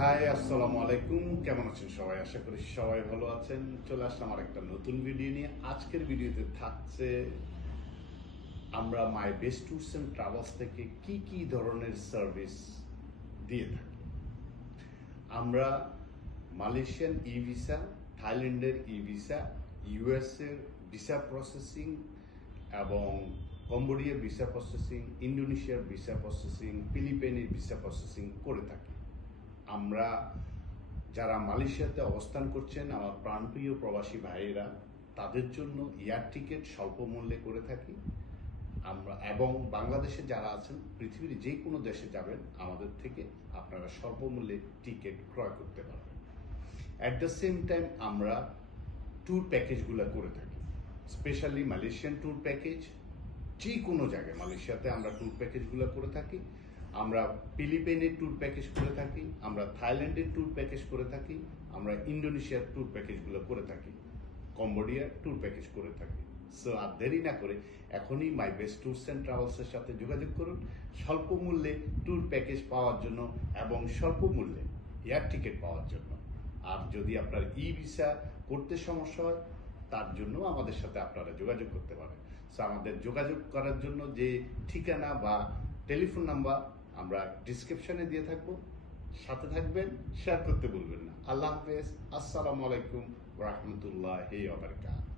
High, আসসালামু আলাইকুম। কেমন আছেন সবাই? আশা করি সবাই ভালো আছেন। চলে আসলাম আমার একটা নতুন ভিডিও নিয়ে। আজকের ভিডিওতে থাকছে আমরা my best tours and travels থেকে কি কি ধরনের সার্ভিস দিয়ে থাকি। আমরা মালয়েশিয়ান ই ভিসা, থাইল্যান্ডের ই ভিসা, ইউএসএর ভিসা প্রসেসিং এবং কম্বোডিয়ার ভিসা প্রসেসিং, ইন্দোনেশিয়ার ভিসা প্রসেসিং, ফিলিপাইনের ভিসা প্রসেসিং করে থাকি। আমরা যারা মালয়েশিয়াতে অবস্থান করছেন, আমার প্রাণপ্রিয় প্রবাসী ভাইয়েরা, তাদের জন্য এয়ার টিকিট স্বল্প মূল্যে করে থাকি আমরা। এবং বাংলাদেশে যারা আছেন, পৃথিবীর যে কোনো দেশে যাবেন, আমাদের থেকে আপনারা স্বল্প মূল্যে টিকিট ক্রয় করতে পারবেন। অ্যাট দ্য সেম টাইম আমরা ট্যুর প্যাকেজগুলো করে থাকি, স্পেশালি মালয়েশিয়ান ট্যুর প্যাকেজ। যে কোনো জায়গায় মালয়েশিয়াতে আমরা ট্যুর প্যাকেজগুলো করে থাকি। আমরা ফিলিপাইনের ট্যুর প্যাকেজ করে থাকি, আমরা থাইল্যান্ডের ট্যুর প্যাকেজ করে থাকি, আমরা ইন্দোনেশিয়ার ট্যুর প্যাকেজগুলো করে থাকি, কম্বোডিয়ার ট্যুর প্যাকেজ করে থাকি। সো আর দেরি না করে এখনই মাই বেস্ট ট্যুরস অ্যান্ড ট্রাভেলসের সাথে যোগাযোগ করুন স্বল্প মূল্যে ট্যুর প্যাকেজ পাওয়ার জন্য এবং স্বল্প মূল্যে এয়ার টিকিট পাওয়ার জন্য। আর যদি আপনার ই ভিসা করতে সমস্যা হয়, তার জন্য আমাদের সাথে আপনারা যোগাযোগ করতে পারেন। সো আমাদের যোগাযোগ করার জন্য যে ঠিকানা বা টেলিফোন নাম্বার আমরা ডিসক্রিপশনে দিয়ে থাকবো। সাথে থাকবেন, শেয়ার করতে ভুলবেন না। আল্লাহ হাফেজ। আসসালামু আলাইকুম ওয়া রাহমাতুল্লাহি ওয়া বারাকাতুহু।